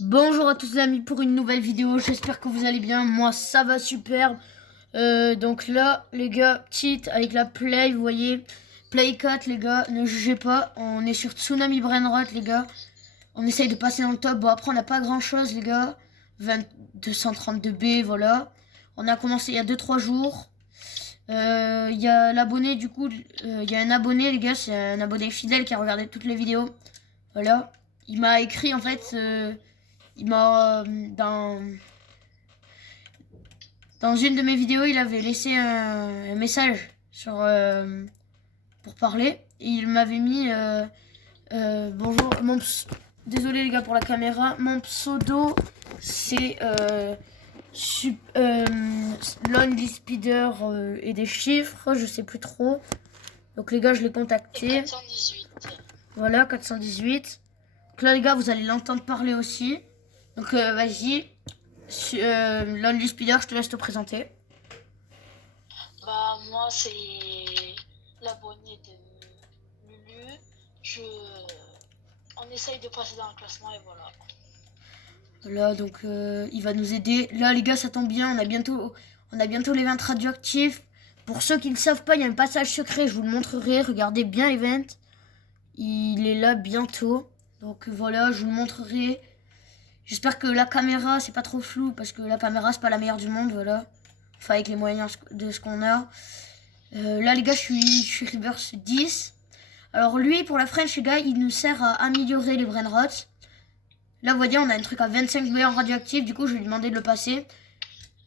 Bonjour à tous les amis pour une nouvelle vidéo, j'espère que vous allez bien, moi ça va superbe. Donc là les gars, cheat avec la play, vous voyez, play 4 les gars, ne jugez pas, on est sur Tsunami Brainrot les gars. On essaye de passer dans le top, bon après on n'a pas grand chose les gars, 232B voilà. On a commencé il y a 2-3 jours. Il y a l'abonné du coup, il y a un abonné les gars, c'est un abonné fidèle qui a regardé toutes les vidéos. Voilà, il m'a écrit en fait... il m'a dans une de mes vidéos, il avait laissé un message sur pour parler et il m'avait mis bonjour désolé les gars pour la caméra, mon pseudo c'est Lonely Speeder et des chiffres, je sais plus trop. Donc les gars, je l'ai contacté. 418. Voilà, 418. Donc là les gars, vous allez l'entendre parler aussi. Donc vas-y, Lonely Speeder, je te laisse te présenter. Bah moi c'est l'abonné de Lulu. On essaye de passer dans le classement et voilà. Voilà, donc il va nous aider. Là les gars, ça tombe bien, on a bientôt les 20 radioactifs. Pour ceux qui ne savent pas, il y a un passage secret, je vous le montrerai. Regardez bien l'event. Il est là bientôt. Donc voilà, je vous le montrerai. J'espère que la caméra, c'est pas trop flou, parce que la caméra, c'est pas la meilleure du monde, voilà. Enfin, avec les moyens de ce qu'on a. Là, les gars, je suis Reverse 10. Alors, lui, pour la French, les gars, il nous sert à améliorer les brainrots. Là, vous voyez, on a un truc à 25 B radioactif. Du coup, je vais lui demander de le passer.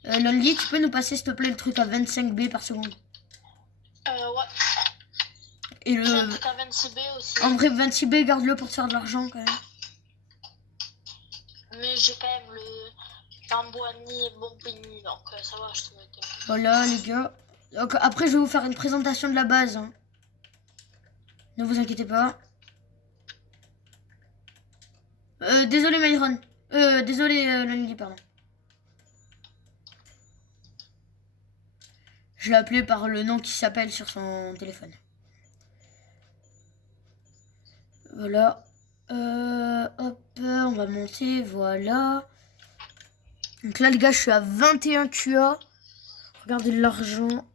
Lonely, tu peux nous passer, s'il te plaît, le truc à 25 B par seconde. Ouais. Et J'ai un truc à 26 B aussi. En vrai, 26 B, garde-le pour te faire de l'argent, quand même. Mais j'ai quand même le Bamboani et Bombini, donc ça va, je te mets. Voilà, les gars. Donc, après, je vais vous faire une présentation de la base. Hein. Ne vous inquiétez pas. Désolé, Myron. Désolé, Lonely, pardon. Je l'ai appelé par le nom qui s'appelle sur son téléphone. Voilà. Hop, on va monter, voilà. Donc là, les gars, je suis à 21 QA. Regardez l'argent.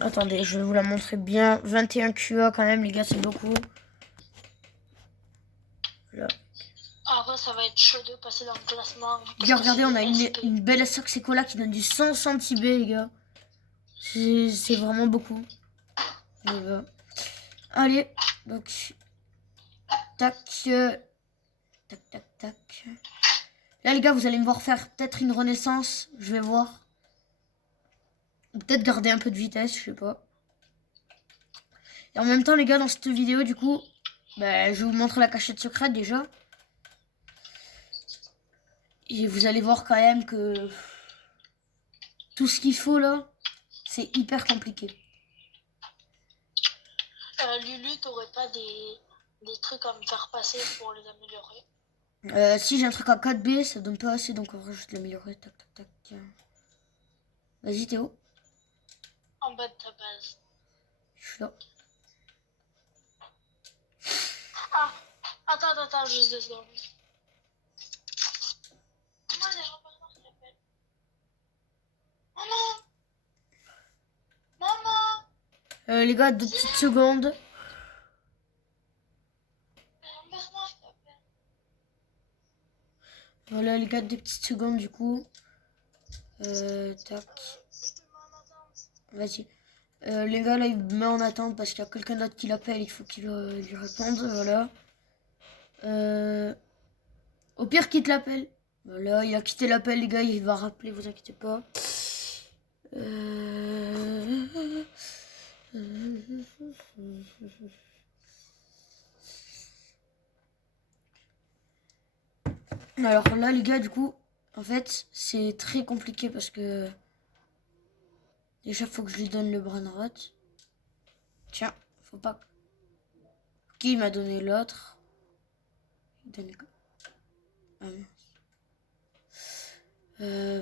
Attendez, je vais vous la montrer bien. 21 QA quand même, les gars, c'est beaucoup. Voilà. Après, ça va être chaud de passer dans le classement. Les gars, regardez, on a une belle Cola qui donne du 100 cm, les gars. C'est vraiment beaucoup. Allez, donc... Tac, tac, tac, tac. Là, les gars, vous allez me voir faire peut-être une renaissance. Je vais voir. Peut-être garder un peu de vitesse, je sais pas. Et en même temps, les gars, dans cette vidéo, du coup, bah, je vais vous montrer la cachette secrète déjà. Et vous allez voir quand même que tout ce qu'il faut là, c'est hyper compliqué. Lulu, t'aurais pas des trucs à me faire passer pour les améliorer? Si j'ai un truc à 4B, ça donne pas assez, donc on va juste l'améliorer. Tac, tac, tac. Vas-y, Théo. En bas de ta base. Je suis là. Ah, attends, juste 2 secondes. Moi, j'ai Jean-Bernard qui appelle. Maman! Les gars, 2 petites secondes. Jean-Bernard qui appelle. Voilà, les gars, 2 petites secondes du coup. Tac. Vas-y. Les gars, là, il me met en attente parce qu'il y a quelqu'un d'autre qui l'appelle. Il faut qu'il lui réponde. Voilà. Au pire, quitte l'appel. Voilà, il a quitté l'appel, les gars. Il va rappeler, vous inquiétez pas. Alors là, les gars, du coup, en fait, c'est très compliqué parce que déjà, faut que je lui donne le brainrot. Tiens, faut pas. Qui m'a donné l'autre? Il donne quoi? Ah mince.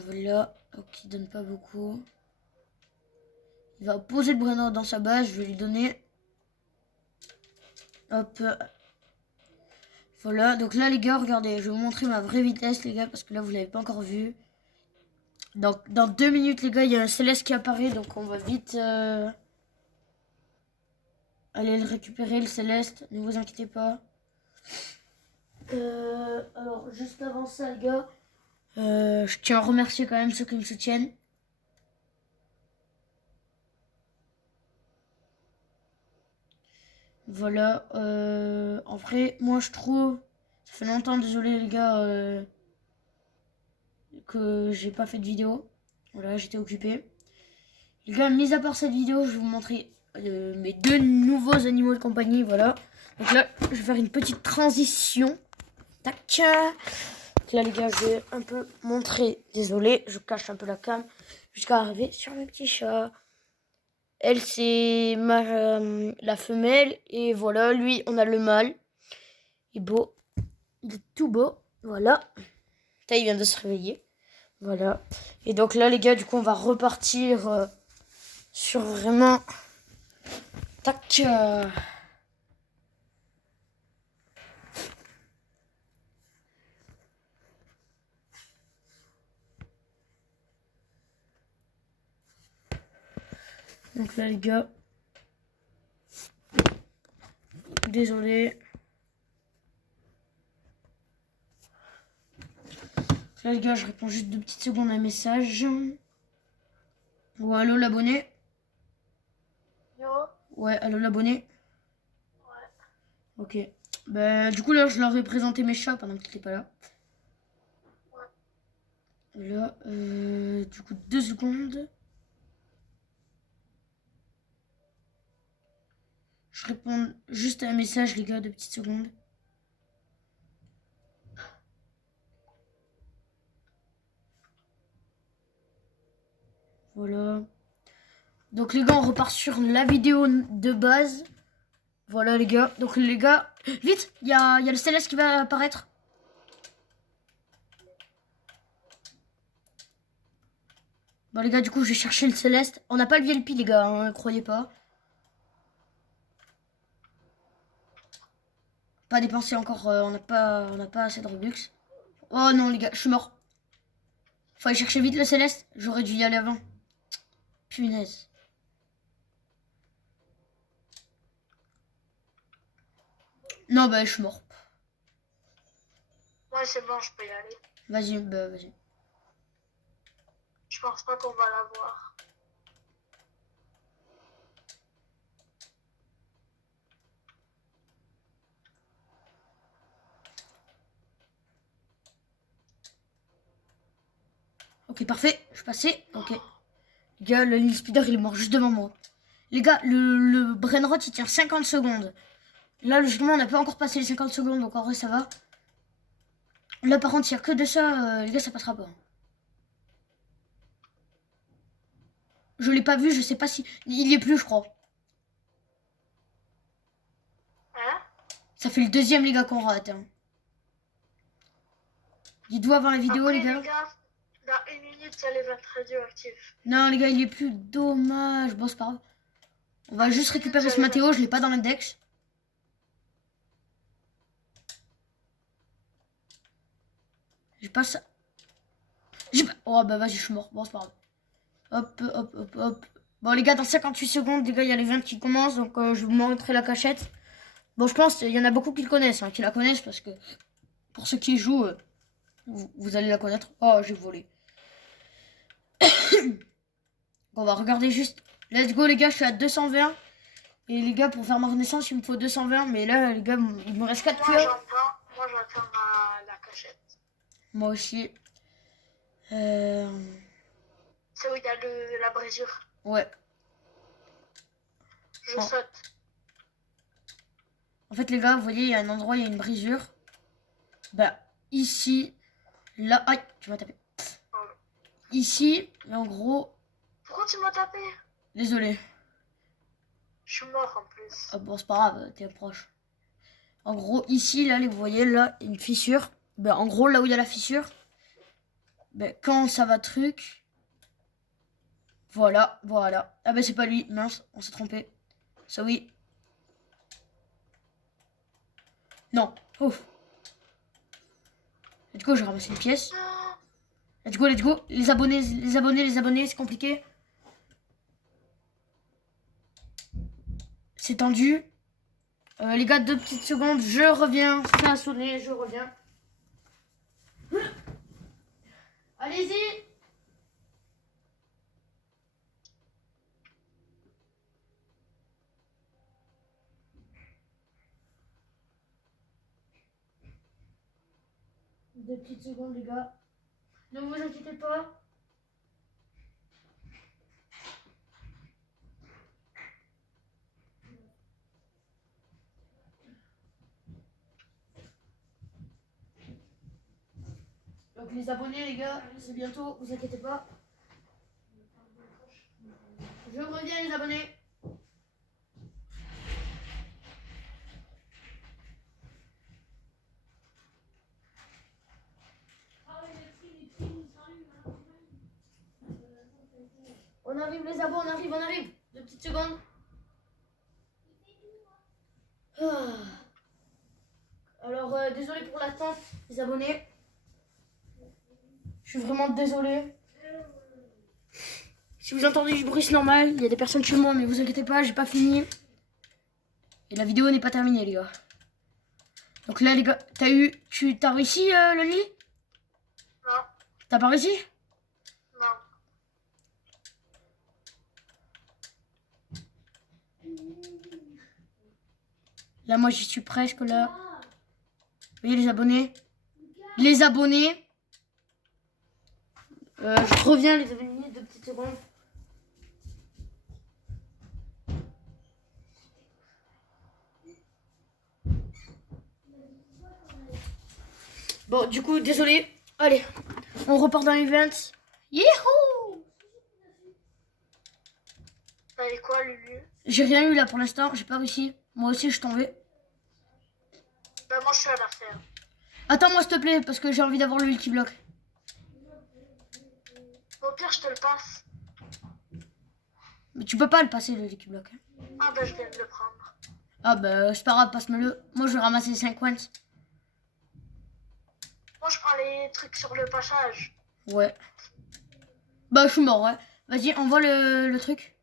Voilà, donc il donne pas beaucoup. Il va poser le brainrot dans sa base, je vais lui donner. Hop. Voilà, donc là les gars, regardez, je vais vous montrer ma vraie vitesse les gars, parce que là vous l'avez pas encore vu. Donc dans 2 minutes les gars, il y a un Céleste qui apparaît, donc on va vite aller le récupérer le Céleste, ne vous inquiétez pas. Alors juste avant ça les gars, je tiens à remercier quand même ceux qui me soutiennent. Voilà, en vrai, moi je trouve, ça fait longtemps, désolé les gars, que j'ai pas fait de vidéo. Voilà, j'étais occupé. Les gars, mis à part cette vidéo, je vais vous montrer mes 2 nouveaux animaux de compagnie, voilà. Donc là, je vais faire une petite transition. Tac. Donc là les gars, je vais un peu montrer, désolé, je cache un peu la cam, jusqu'à arriver sur mes petits chats. Elle, c'est la femelle. Et voilà, lui, on a le mâle. Il est beau. Il est tout beau. Voilà. Là, il vient de se réveiller. Voilà. Et donc là, les gars, du coup, on va repartir sur vraiment... Tac. Donc là, les gars... Désolé. Là, les gars, je réponds juste 2 petites secondes à un message. Ou allô, l'abonné. Yo. Ouais, allô, l'abonné. Ouais. Ok. Bah, du coup, là, je leur ai présenté mes chats pendant que tu n'étais pas là. Ouais. Là, du coup, 2 secondes. Je réponds juste à un message, les gars, 2 petites secondes. Voilà. Donc les gars, on repart sur la vidéo de base. Voilà les gars. Donc les gars, vite, il y a le Céleste qui va apparaître. Bon les gars, du coup, je vais chercher le Céleste. On n'a pas le VIP les gars, hein, croyez pas. Pas dépensé encore, on n'a pas assez de Robux. Oh non les gars, je suis mort. Faut aller chercher vite le Céleste. J'aurais dû y aller avant. Punaise. Non bah je suis mort. Ouais, c'est bon, je peux y aller. Vas-y, bah vas-y. Je pense pas qu'on va l'avoir. Ok, parfait. Je suis passé. Ok. Les gars, le Lil Speeder, il est mort juste devant moi. Les gars, le Brainrot, il tient 50 secondes. Là, logiquement, on n'a pas encore passé les 50 secondes, donc en vrai, ça va. Là, par contre, il n'y a que de ça, les gars, ça passera pas. Je l'ai pas vu, je sais pas si... Il y est plus, je crois. Hein? Ça fait le deuxième, les gars, qu'on rate. Hein. Dites-vous avant la vidéo, Après, les gars. dans 1 minute, il y a l'event radioactif. Non, les gars, il y est plus. Dommage. Bon, c'est pas grave. On va juste récupérer ce minutes, Mathéo, je l'ai pas dans l'index. J'ai pas ça. J'ai pas... Oh, bah vas-y, je suis mort. Bon, c'est pas grave. Hop, hop, hop, hop. Bon, les gars, dans 58 secondes, les gars, il y a les 20 qui commencent, donc je vais vous montrer la cachette. Bon, je pense qu'il y en a beaucoup qui le connaissent, hein, qui la connaissent, parce que pour ceux qui jouent, vous allez la connaître. Oh, j'ai volé. On va regarder juste. Let's go, les gars, je suis à 220. Et les gars, pour faire ma renaissance, il me faut 220. Mais là, les gars, il me reste 4 Moi, cœurs. j'entends la cachette. Moi aussi. C'est où il y a la brisure. Ouais. Je Oh. saute. En fait, les gars, vous voyez, il y a un endroit, il y a une brisure. Bah, ici, là... Aïe, tu m'as tapé. Ici, et en gros... Pourquoi tu m'as tapé? Désolé. Je suis mort en plus. Ah bon, c'est pas grave, t'es proche. En gros, ici, là, vous voyez, là, une fissure. Ben, en gros, là où il y a la fissure, ben, quand ça va truc... Voilà, voilà. Ah ben, c'est pas lui, mince, on s'est trompé. Ça, oui. Non, ouf. Let's go, j'ai ramassé une pièce. Non. Let's go, let's go. Les abonnés, c'est compliqué. C'est tendu. Les gars, 2 petites secondes, je reviens. Ça a sonné, je reviens. Allez-y. Deux petites secondes, les gars. Ne vous inquiétez pas. Donc les abonnés, les gars, c'est bientôt, vous inquiétez pas. Je reviens, les abonnés. On arrive, les abos, on arrive. 2 petites secondes. Ah. Alors, désolé pour l'attente, les abonnés. Je suis vraiment désolé. Si vous entendez du bruit, c'est normal. Il y a des personnes chez moi, mais vous inquiétez pas, j'ai pas fini. Et la vidéo n'est pas terminée, les gars. Donc là, les gars, t'as réussi, Loli? Non. T'as pas réussi? Non. Là, moi, j'y suis presque, là. Vous voyez, les abonnés? Les abonnés. Je reviens, les abonnés, 2 petites secondes. Bon, du coup, désolé. Allez, on repart dans l'event. Youhou! T'as eu quoi, Lulu? J'ai rien eu là pour l'instant, j'ai pas réussi. Moi aussi, je t'en vais. Bah, moi, je suis à la faire. Attends-moi, s'il te plaît, parce que j'ai envie d'avoir le Lucky Block. Au pire, je te le passe. Mais tu peux pas le passer, le Lucky Block. Ah, bah, je viens de le prendre. Ah bah, c'est pas grave, passe-moi-le. Moi, je vais ramasser les 5 coins. Moi, je prends les trucs sur le passage. Ouais. Bah, je suis mort, ouais. Vas-y, envoie le truc.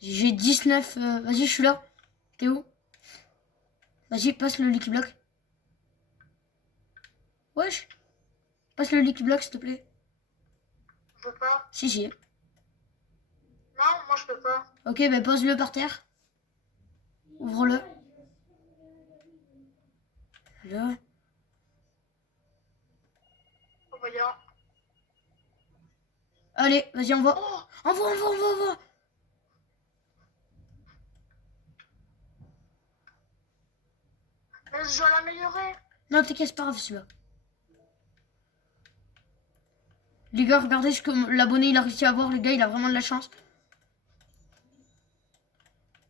J'ai 19. Vas-y, je suis là. T'es où? Vas-y, passe le Lucky Block. Wesh. Passe le Lucky Block, s'il te plaît. On peut pas. Si, si. Non, moi, je peux pas. Ok, bah, pose-le par terre. Ouvre-le. Là. Oh, voyons. Allez, vas-y, envoie. Oh, Envoie. mais je dois l'améliorer. Non, t'inquiète, c'est pas grave celui-là. Les gars, regardez ce que l'abonné il a réussi à avoir. Les gars, il a vraiment de la chance.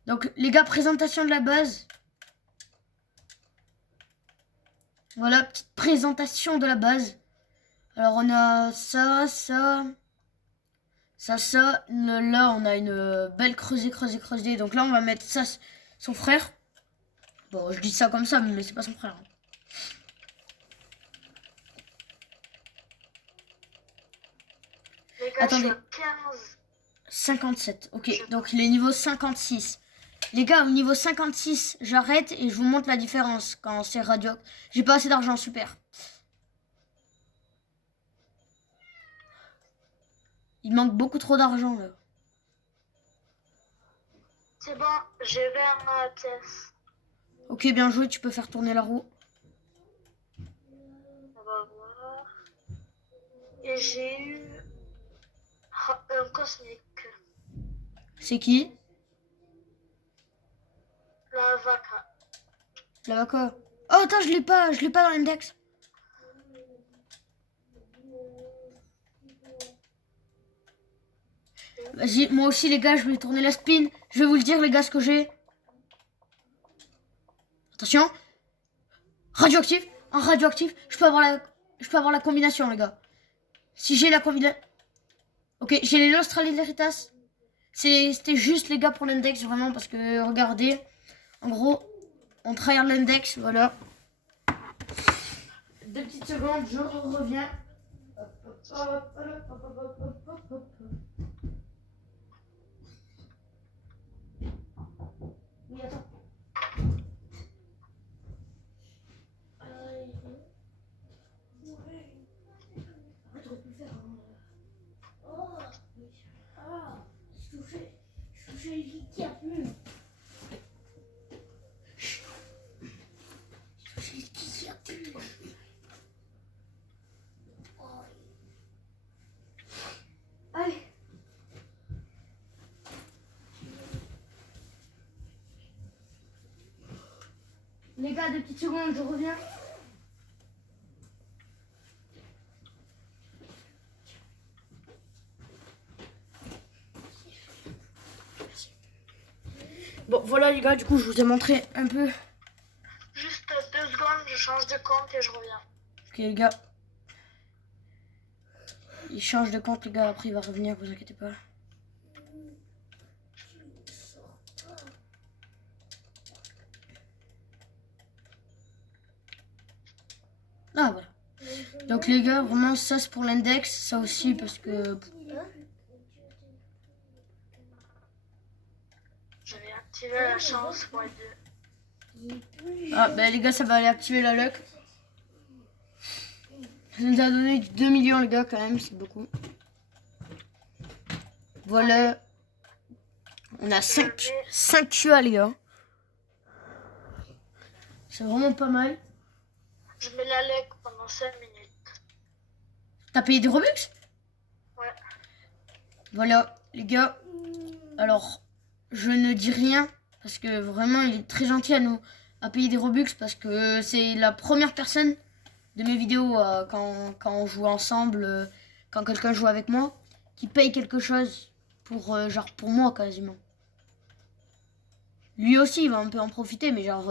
Donc, les gars, présentation de la base. Voilà, petite présentation de la base. Alors, on a ça. Là, on a une belle creusée. Donc là, on va mettre ça, son frère. Bon, je dis ça comme ça, mais c'est pas son frère. Les gars, Attendez. je suis à 15. 57. Ok, donc il est niveau 56. Les gars, au niveau 56, j'arrête et je vous montre la différence quand c'est radio. J'ai pas assez d'argent, super. Il manque beaucoup trop d'argent là. C'est bon, j'ai vers ma pièce. Ok, bien joué, tu peux faire tourner la roue. On va voir. Et j'ai eu un cosmique. C'est qui? La vaca. La vaca. Oh, attends, je l'ai pas dans l'index. Vas-y, moi aussi les gars, je vais tourner la spin. Je vais vous le dire les gars ce que j'ai. Attention. Radioactif. Un radioactif. Je peux avoir la combinaison les gars. Si j'ai la combinaison. Ok, j'ai les Nostralileritas. C'était juste les gars pour l'index vraiment parce que regardez. En gros, on tryhard l'index, voilà. 2 petites secondes, je reviens. Oui, attends. Arrête, on peut le faire. Oh, je touchais le liquide. Allez. Les gars, 2 petites secondes, je reviens. Bon, voilà les gars, du coup, je vous ai montré un peu. Juste 2 secondes, je change de compte et je reviens. Ok les gars. Il change de compte les gars, après il va revenir, vous inquiétez pas. Ah voilà. Donc les gars, vraiment ça c'est pour l'index, ça aussi parce que... Je vais activer la chance pour les 2. Ah bah les gars, ça va aller activer la luck. Ça nous a donné 2 millions les gars quand même, c'est beaucoup. Voilà. On a 5 QA les gars. C'est vraiment pas mal. Je mets la luck pendant 5 minutes. T'as payé des Robux? Ouais. Voilà les gars. Alors, je ne dis rien parce que vraiment il est très gentil à payer des Robux parce que c'est la première personne de mes vidéos quand on joue ensemble, quand quelqu'un joue avec moi, qui paye quelque chose pour genre pour moi quasiment. Lui aussi il va un peu en profiter mais genre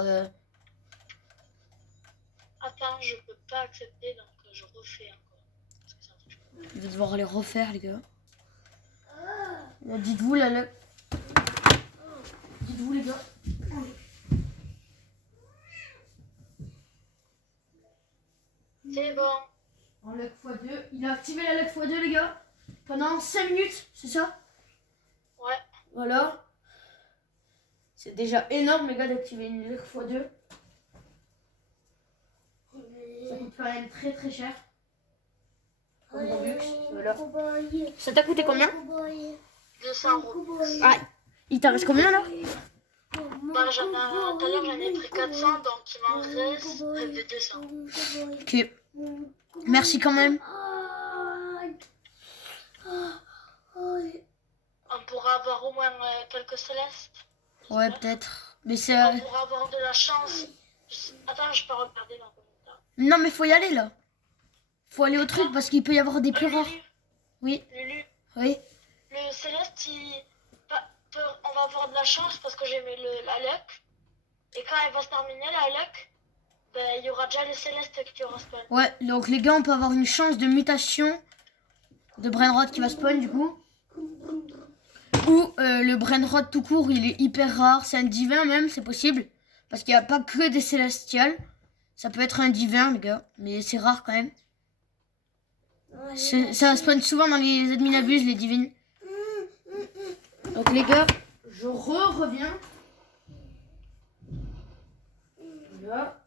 Attends, je peux pas accepter donc je refais encore. Parce que c'est un truc. il va devoir les refaire les gars. Dites-vous là. Dites-vous les gars. C'est bon. En luck x2, il a activé la luck x2 les gars. Pendant 5 minutes, c'est ça? Ouais. Voilà. C'est déjà énorme les gars d'activer une luck x2. Ça coûte quand même très très cher. Comme Robux, voilà. Ça t'a coûté combien? 200 Robux. Ah, il t'en reste combien là? Bah, tout à l'heure j'en ai pris 400 donc il m'en reste près de 200. Ok. Merci quand même. On pourra avoir au moins quelques célestes. Ouais, peut-être. Mais c'est... On pourra avoir de la chance. Attends, je peux regarder dans le commentaire. Non, mais faut y aller là. Faut aller au truc parce qu'il peut y avoir des plus rares. Oui. Lulu, Oui. le céleste, on va avoir de la chance parce que j'ai mis la luck. Et quand elle va se terminer, la luck, ben, il y aura déjà les célestes qui auront spawn. Ouais, donc les gars, on peut avoir une chance de mutation de Brainrot qui va spawn du coup. Ou le Brainrot tout court, il est hyper rare. C'est un divin même, c'est possible. Parce qu'il n'y a pas que des célestials. Ça peut être un divin, les gars. Mais c'est rare quand même. Ça spawn souvent dans les admin abuse, les divines. Donc les gars, je reviens. Voilà.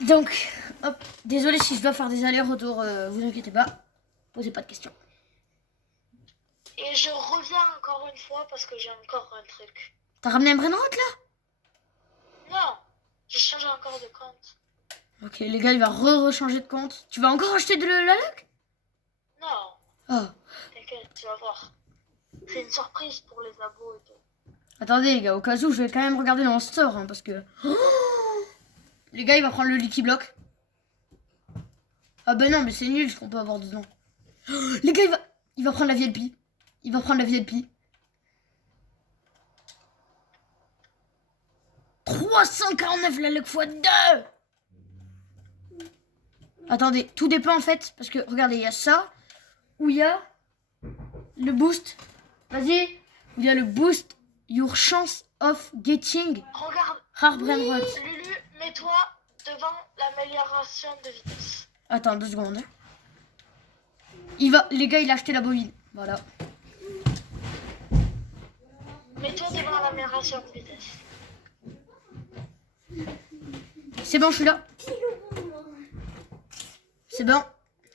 Donc, hop, désolé si je dois faire des allers-retours, vous inquiétez pas. Posez pas de questions. Et je reviens encore une fois parce que j'ai encore un truc. T'as ramené un Brainrot là? Non, j'ai changé encore de compte. Ok, les gars, il va rechanger de compte. Tu vas encore acheter de la luck? Non, Oh. t'inquiète, tu vas voir. C'est une surprise pour les abos et tout. Attendez, les gars, au cas où, je vais quand même regarder dans le store, hein, parce que... Oh, les gars, il va prendre le Licky Block. Ah ben non, mais c'est nul ce qu'on peut avoir dedans. Oh, les gars, il va prendre la VIP. Il va prendre la VIP. 349 la luck x2. Attendez, tout dépend en fait, parce que regardez, il y a ça, où il y a le boost. Vas-y, où il y a le boost, your chance of getting Regarde, rare brain rot. Lulu, mets-toi devant l'amélioration de vitesse. Attends 2 secondes. Il va, les gars, il a acheté la bobine. Voilà. Mets-toi devant l'amélioration de vitesse. C'est bon, je suis là. C'est bon.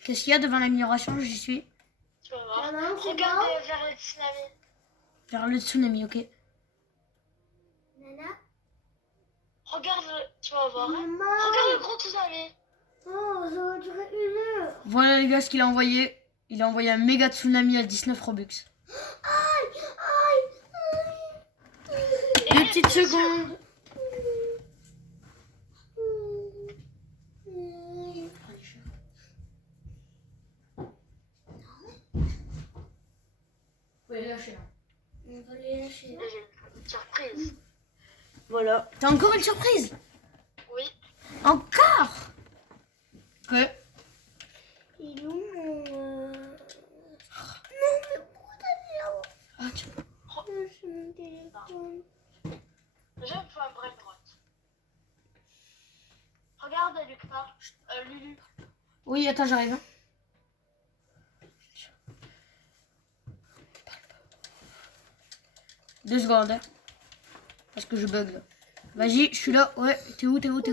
Qu'est-ce qu'il y a devant l'amélioration? J'y suis. Tu vas voir. Maman, c'est Regarde bon vers le tsunami. Vers le tsunami, ok. Nana? Regarde, tu vas voir. Hein. Maman. Regarde le gros tsunami. Oh, ça va durer 1 heure. Voilà les gars ce qu'il a envoyé. Il a envoyé un méga tsunami à 19 Robux. Aïe, aïe, aïe. Deux petites secondes. Faut les lâcher là. On va les lâcher. Et j'ai une surprise. Voilà. T'as encore une surprise? Oui. Encore? Ok. Il est où mon... Non, mais pourquoi t'as mis là-haut? Ah, tu... C'est mon téléphone. Déjà, il me faut un brain rot. Regarde, Lucas. Lulu. Oui, attends, j'arrive. Hein. Deux secondes. Hein. Parce que je bug là. Vas-y, je suis là. Ouais, t'es où? Regarde,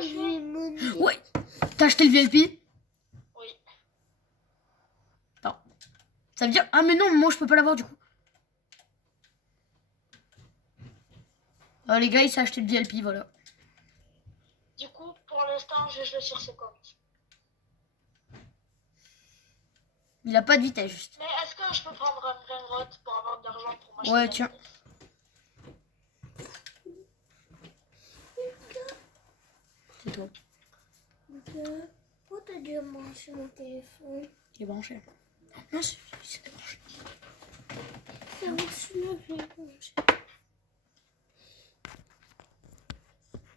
je suis. Ouais. T'as acheté le VIP? Oui. Non. Ça veut dire... Ah mais non, moi je peux pas l'avoir du coup. Ah, les gars, il s'est acheté le VIP, voilà. Du coup, pour l'instant, je vais sur ce compte. Il a pas de vitesse juste. Mais est-ce que je peux prendre un brain rot pour avoir de l'argent pour m'acheter Ouais, la tiens. vitesse? C'est toi. Pourquoi t'as dû brancher mon téléphone? Il est branché. Non, c'est branché. C'est où celui-là que j'ai branché?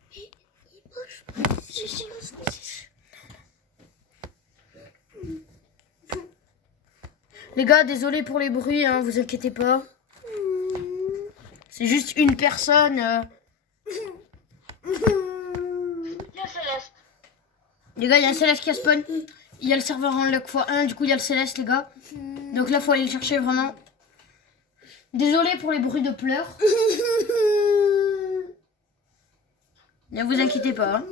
Mais il marche pas. Je sais pas ce que c'est. Les gars, désolé pour les bruits, hein, vous inquiétez pas. C'est juste une personne. Il y a Céleste. Les gars, il y a un Céleste qui a spawn. Il y a le serveur en luck x1, du coup il y a le Céleste, les gars. Donc là, faut aller le chercher vraiment. Désolé pour les bruits de pleurs. Ne vous inquiétez pas. Hein.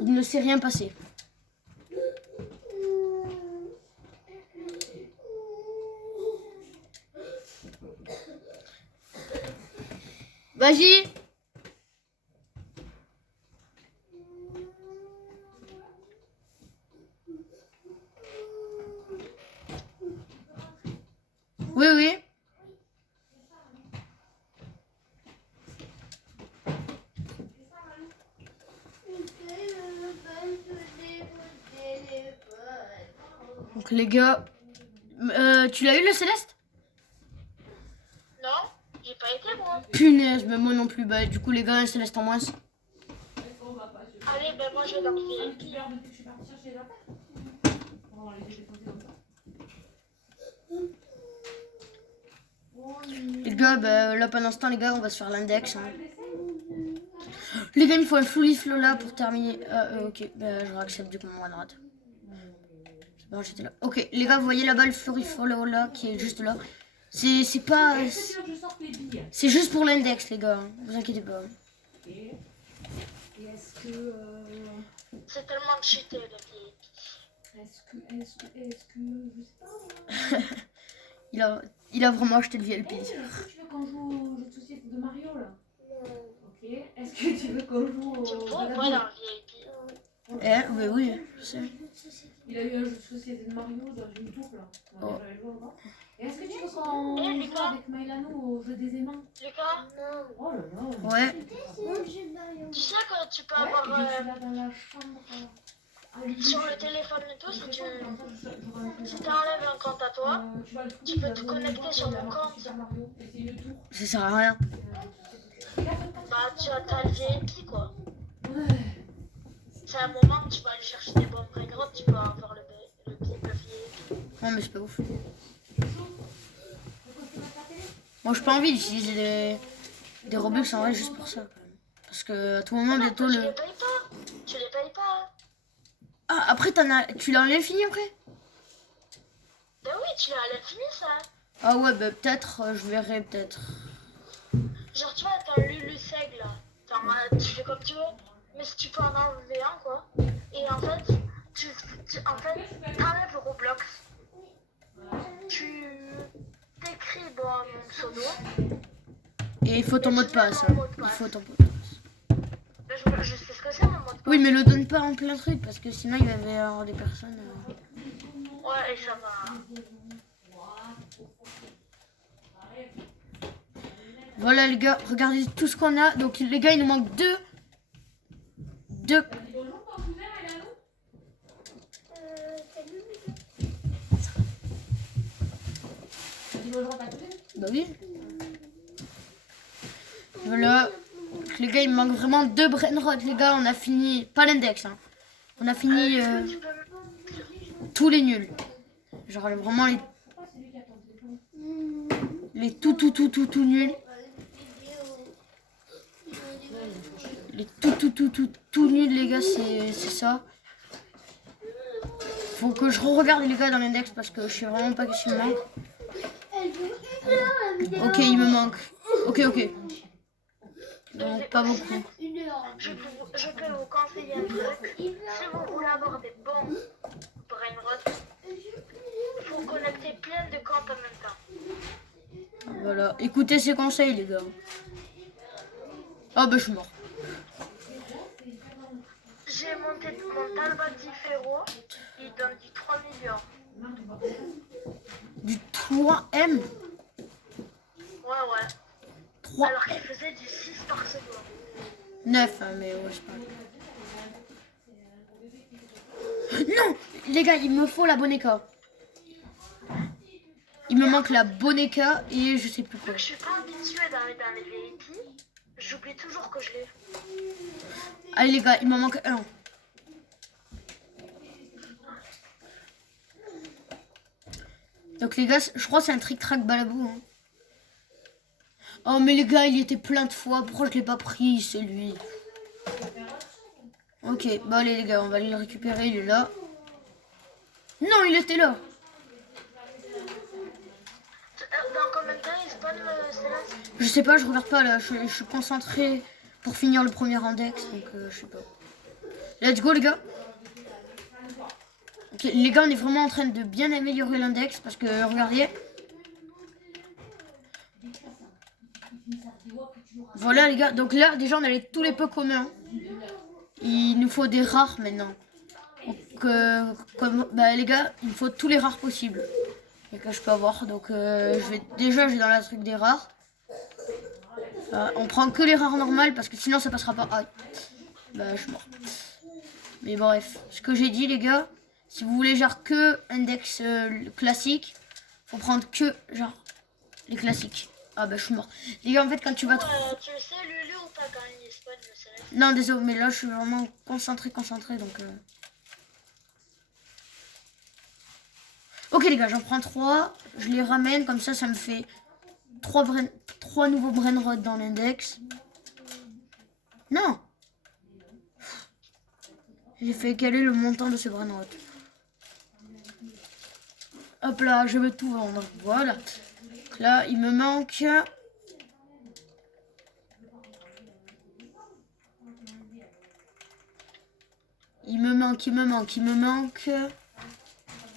Il ne s'est rien passé. Vas-y. Oui, oui. Donc les gars, tu l'as eu le Céleste? Non, j'ai pas été moi. Punaise, mais moi non plus. Bah du coup les gars, un Céleste en moins. Allez, ben moi je vais dans le VIP. Les gars, bah, là pendant ce temps, les gars, on va se faire l'index. Hein. Les gars, il faut un fully flow là pour terminer. Ok, bah, je réaccepte du coup mon à droite. C'est bon, j'étais là. Ok, les gars, vous voyez là-bas le fully flow là qui est juste là. C'est pas. C'est juste pour l'index, les gars. Hein. Vous inquiétez pas. Et est-ce que... C'est tellement cheaté le VIP. Est-ce que... Je sais pas... Il a vraiment acheté le VIP. Est-ce que tu veux qu'on joue au jeu de société de Mario là? Ok. Est-ce que tu veux qu'on joue au... Tu me vois ou pas dans le VIP? Mais oui, je sais. Il a eu un jeu de société de Mario dans une tour là. Oh. Et est-ce que tu veux qu'on Eh, joue Lucas. avec Maïlano au jeu des aimants? Lucas, Oh là là. Ouais. tu sais que tu peux Ouais, avoir je suis là dans la chambre. sur le téléphone et tout, si tu enlèves un compte à toi, tu peux te connecter sur mon compte. Ça sert à rien. Bah tu as ta VIP quoi. C'est un moment que tu vas aller chercher des bons brain rot, tu peux avoir le VIP. Non, mais c'est pas ouf. Moi, j'ai pas envie d'utiliser des Robux en vrai juste pour ça. Quand même. Parce que à tout moment, bientôt Tu le. les payes pas. Tu les payes pas. Ah, après, tu l'as enlevé fini après? Ben oui, tu l'as à l'infini ça. Ah ouais, bah peut-être, je verrai peut-être. Genre, tu vois, t'as un Lulu-Seg là. Tu fais comme tu veux. Mais si tu peux en enlever un, quoi. Et en fait, t'enlèves Roblox. Tu t'écris dans mon pseudo. Et il faut ton Et mot tu de mets passe. mon Hein. mot de Il passe. faut ton mot de passe. Ben, je sais ce que c'est mon mot de passe. Oui, mais le donne pas en plein truc parce que sinon il va y avoir des personnes. Ouais, et ça va. Voilà les gars, regardez tout ce qu'on a. Donc les gars, il nous manque deux. Bonjour, ton cousin, elle est à nous? Salut. Tu dis bonjour à ta cousine? Bah oui. Voilà. Donc, les gars, il me manque vraiment deux brainrot, les gars. On a fini. Pas l'index, hein. On a fini Tu peux tous les nuls. Genre vraiment Pourquoi c'est lui qui a ton téléphone? les tout nuls. Les tout nuls, les gars, c'est ça. Faut que je re-regarde les gars dans l'index parce que je sais vraiment pas qu'est-ce qu'il me manque. Ok, il me manque. Ok. Il me manque pas beaucoup. Je peux vous conseiller un truc. Si vous voulez avoir des bons brainrot, il faut connecter plein de comptes en même temps. Voilà, écoutez ces conseils, les gars. Ah bah je suis mort. J'ai monté mon Talbot Ferro, il donne du 3 millions. Du 3M. Ouais. 3, Alors qu'il faisait du 6 par seconde. 9, hein, mais ouais, je sais pas. Non, les gars, il me faut la Boneka. Il me manque la Boneka et je sais plus quoi. Je suis pas habituée dans les VIP. J'oublie toujours que je l'ai. Allez les gars, il m'en manque un. Donc les gars, je crois que c'est un trick-track balabou. Hein. Oh mais les gars, il y était plein de fois. Pourquoi je l'ai pas pris, c'est lui. Ok, bah allez les gars, on va aller le récupérer, il est là. Non, il était là. Dans combien de temps il spawn Céleste? Je sais pas, je regarde pas là, je suis concentré pour finir le premier index, donc je sais pas. Let's go les gars. Ok, les gars, on est vraiment en train de bien améliorer l'index parce que regardez. Voilà les gars, donc là déjà on a tous les peu communs. Il nous faut des rares maintenant. Donc bah, les gars, il me faut tous les rares possibles. Et que je peux avoir. Donc j'ai dans la truc des rares. On prend que les rares normales parce que sinon ça passera pas. Ah, bah je suis mort. Mais bref, ce que j'ai dit les gars, si vous voulez genre que index classique, faut prendre que genre les classiques. Ah bah je suis mort. Les gars en fait quand tu vas trop... Tu le sais Lulu ou pas quand il spawn le Céleste? Non désolé mais là je suis vraiment concentré donc... Ok les gars, j'en prends 3, je les ramène, comme ça me fait 3 nouveaux brainrot dans l'index. Non. J'ai fait quel est le montant de ces brainrot. Hop là, je veux tout vendre, voilà. Donc là, il me manque... Il me manque...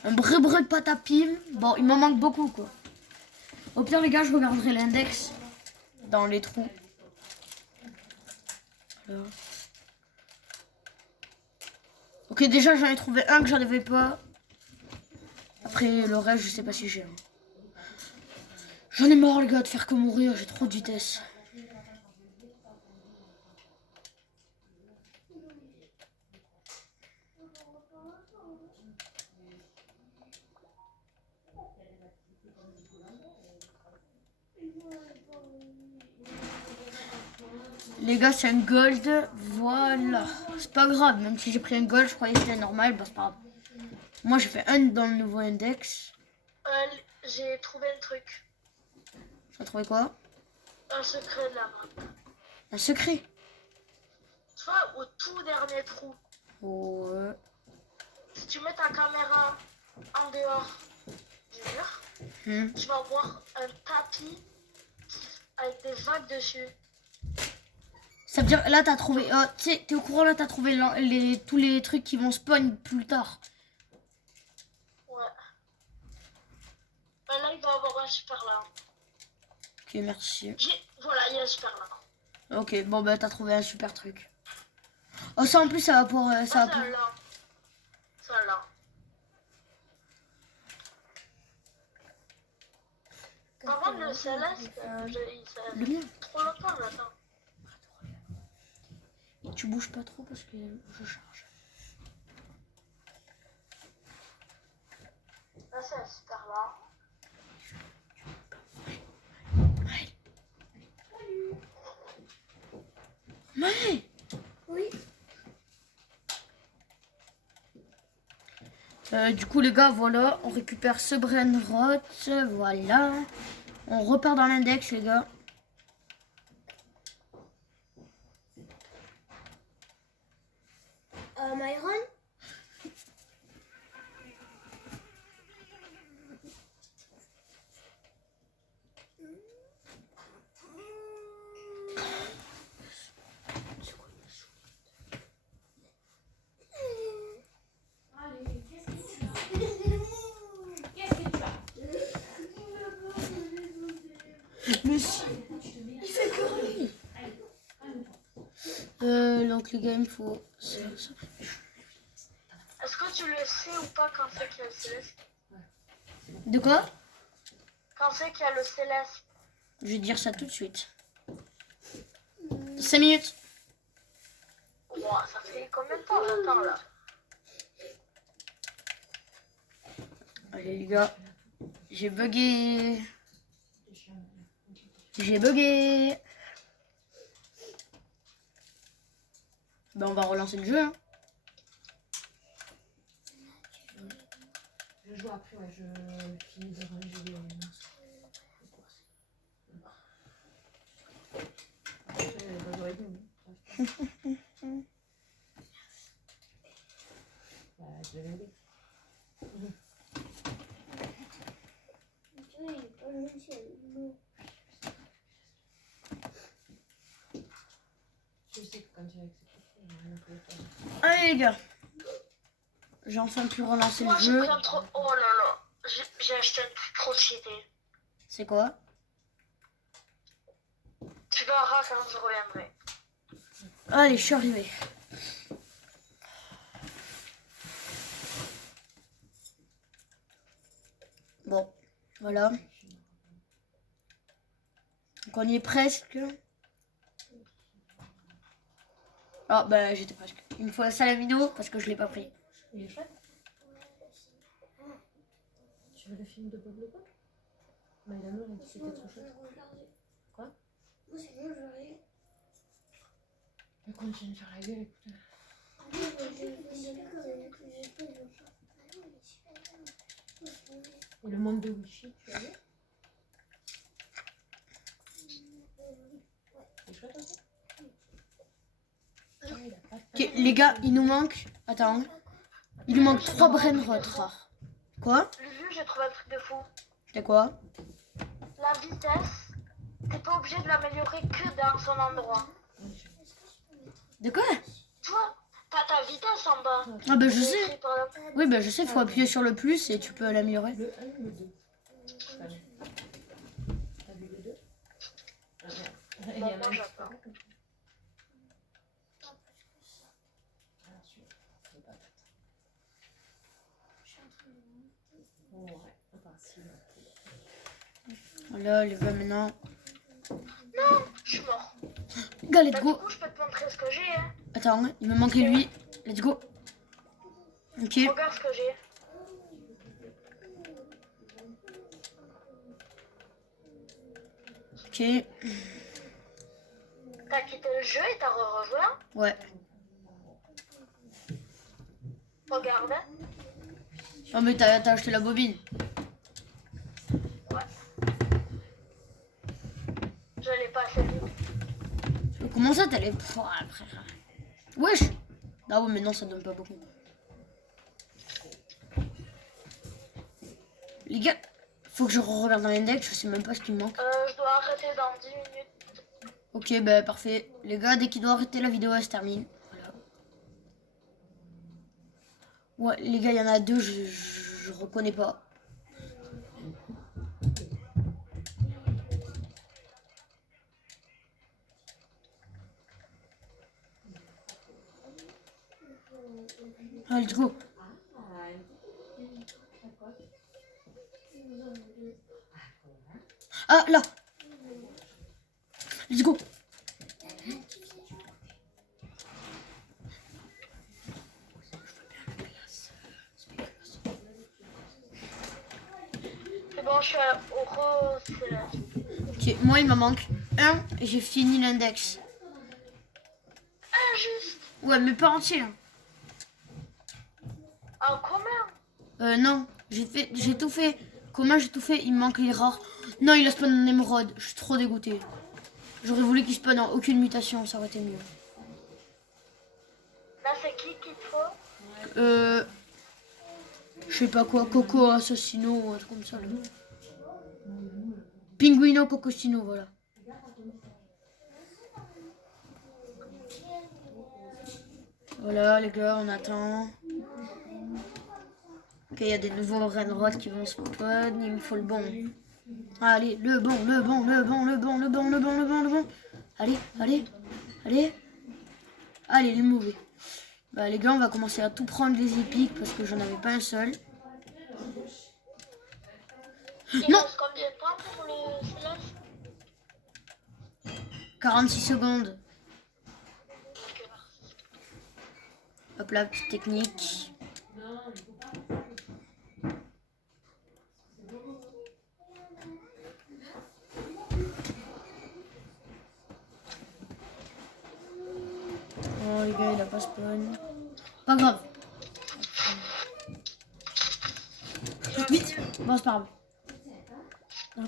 Un bré de patapim. Bon, il m'en manque beaucoup, quoi. Au pire, les gars, je regarderai l'index dans les trous. Voilà. Ok, déjà, j'en ai trouvé un que j'en avais pas. Après, le reste, je sais pas si j'ai. J'en ai marre, les gars, de faire que mourir. J'ai trop de vitesse. Les gars, c'est un gold. Voilà. C'est pas grave, même si j'ai pris un gold, je croyais que c'était normal. Bah, c'est pas grave. Moi, j'ai fait un dans le nouveau index. J'ai trouvé le truc. T'as trouvé quoi? Un secret de la map. Un secret. Tu vois, au tout dernier trou, Ouais. si tu mets ta caméra en dehors du mur, tu vas voir un tapis avec des vagues dessus. Ça veut dire, là, t'as trouvé... tu sais, t'es au courant, là, t'as trouvé tous les trucs qui vont spawn plus tard. Ouais. Ben là, il va y avoir un super là. Ok, merci. Voilà, il y a un super là. Ok, bon, bah, t'as trouvé un super truc. Oh, ça, en plus, ça va pour... ça va pour... Là. Ça là. Par contre, le céleste, Le mien. trop longtemps maintenant. Tu bouges pas trop parce que je charge. Là, c'est un super là. Maël. Oui. Du coup, les gars, voilà. On récupère ce brainrot. Voilà. On repart dans l'index, les gars. Myron? Allez, qu'est-ce que tu as? Qu'est-ce que tu as? Mais si. Il fait que rire. Allez, calme-toi. Donc, les gars, il faut... Est-ce que tu le sais ou pas quand c'est qu'il y a le céleste? De quoi? Quand c'est qu'il y a le céleste? Je vais dire ça tout de suite. 5 minutes. Wow, ça fait combien de temps j'attends là? Allez, les gars. J'ai bugué. J'ai bugué. Ben, on va relancer le jeu, hein. Je joue après, ouais, je finis de ranger les monstres. Après, j'aurais dit, bah, je l'avais dit. Je sais que quand tu as accepté, Allez, les gars. J'ai enfin pu relancer Moi le j'ai jeu. pris un trop. Oh là là. J'ai acheté un truc trop cheaté. C'est quoi? Tu verras quand je reviendrai. Allez, je suis arrivé. Bon, voilà. Donc on y est presque. Ah bah j'étais presque. Il me faut un salamino parce que je l'ai pas pris. Il est chouette. Tu veux le film de Bob le Pop? Maïlano, elle a dit que c'était trop chouette. Quoi? Moi, c'est bon, je vais. Mais continue de faire la gueule, écoute. Et le monde de Wishi, tu as vu? C'est chouette aussi? Ah, il a pas de Ok, les gars, il nous manque. Attends. Il nous manque 3 brainrots rares. Quoi? Lulu, j'ai trouvé un truc de fou. C'est quoi? La vitesse, t'es pas obligé de l'améliorer que dans son endroit. De quoi? Tu vois, t'as ta vitesse en bas. Ah bah je C'est sais. écrit par là. Oui bah je sais, faut appuyer sur le plus et tu peux l'améliorer. Le 1 ou le 2? T'as vu le 2? Ah merde. Il y en a Moi, un j'attends. Alors, celui-là, c'est pas bête. Ouais, enfin, si. Voilà, les gars maintenant. Non, je suis mort. Gars, let's Bah, du go. coup, je peux te montrer ce que j'ai. Hein. Attends, il me manquait lui. Let's go. Ok. Regarde ce que j'ai. Ok. T'as quitté le jeu et t'as rejoint. Ouais. Regarde. Hein. Oh mais t'as acheté la bobine. Ouais. Comment ça, t'as les... Wesh. Ah ouais, mais non, ça donne pas beaucoup. Les gars, faut que je regarde dans l'index, je sais même pas ce qui me manque. Je dois arrêter dans 10 minutes. Ok, bah parfait. Les gars, dès qu'il doit arrêter la vidéo, elle se termine. Voilà. Ouais, les gars, il y en a deux, je reconnais pas. Ah, let's go. Ah, là. Let's go. C'est bon, je suis au rose. Ok, moi, il m'en manque un et j'ai fini l'index. Injuste. Ouais, mais pas entier. Hein. En commun. Non, j'ai tout fait. Comment j'ai tout fait? Il me manque les rares. Non, il a spawn en émeraude. Je suis trop dégoûté. J'aurais voulu qu'il spawn en aucune mutation, ça aurait été mieux. Là, c'est qui qu'il faut? Je sais pas quoi, Coco Assassino, un truc comme ça. Là. Pinguino Cocosino, voilà. Voilà, les gars, on attend. Ok, il y a des nouveaux Renrod qui vont spawn. Il me faut le bon. Allez, le bon. Allez. Allez, les mauvais. Bah, les gars, on va commencer à tout prendre les épiques parce que j'en avais pas un seul. Il Non. reste combien de temps pour le Céleste? 46 secondes. Hop là, petite technique. Oh les gars, il a pas spawn. Pas grave. Vite. Bon, c'est pas grave. Hop,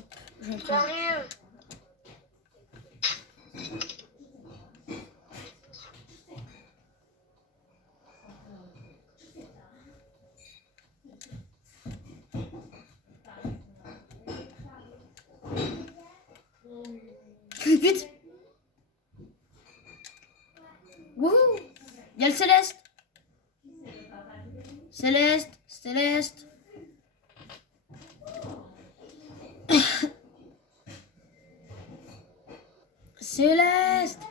J'arrive. Vite. Wouhou. Il y a le Céleste. Céleste. Céleste. Céleste.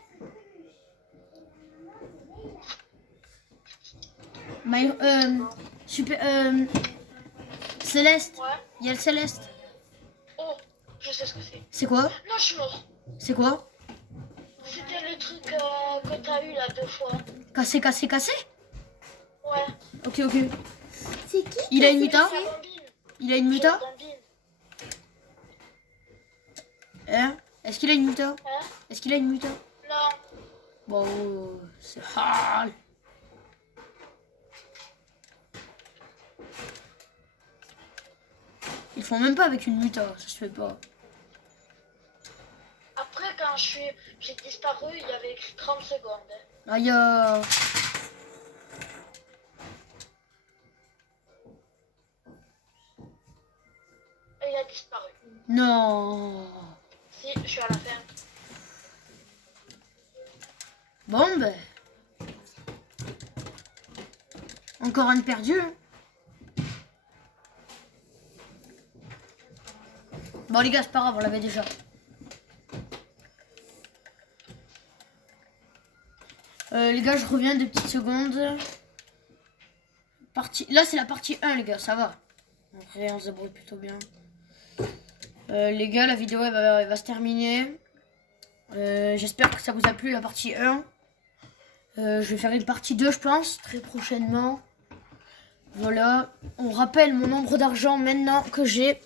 Ouais. Il y a le Céleste. Oh, je sais ce que c'est. C'est quoi? Non, je suis mort. C'est quoi? C'était le truc que t'as eu là 2 fois. Cassé. Ouais. Ok. C'est qui? Il a une muta? La bambine. Il a une muta? La bambine. Hein? Est-ce qu'il a une muta? Hein? Est-ce qu'il a une muta? Non. Bon, c'est hard. Ils font même pas avec une muta, ça se fait pas. Après, quand j'ai disparu, il y avait écrit 30 secondes. Aïe. Et il a disparu. Non. Si, je suis à la fin. Bon, ben. Encore un de perdu. Hein. Bon, les gars, c'est pas grave, on l'avait déjà. Les gars, je reviens 2 petites secondes. Là, c'est la partie 1, les gars, ça va. Après, on se débrouille plutôt bien. Les gars, la vidéo, elle va se terminer. J'espère que ça vous a plu, la partie 1. Je vais faire une partie 2, je pense, très prochainement. Voilà. On rappelle mon nombre d'argent maintenant que j'ai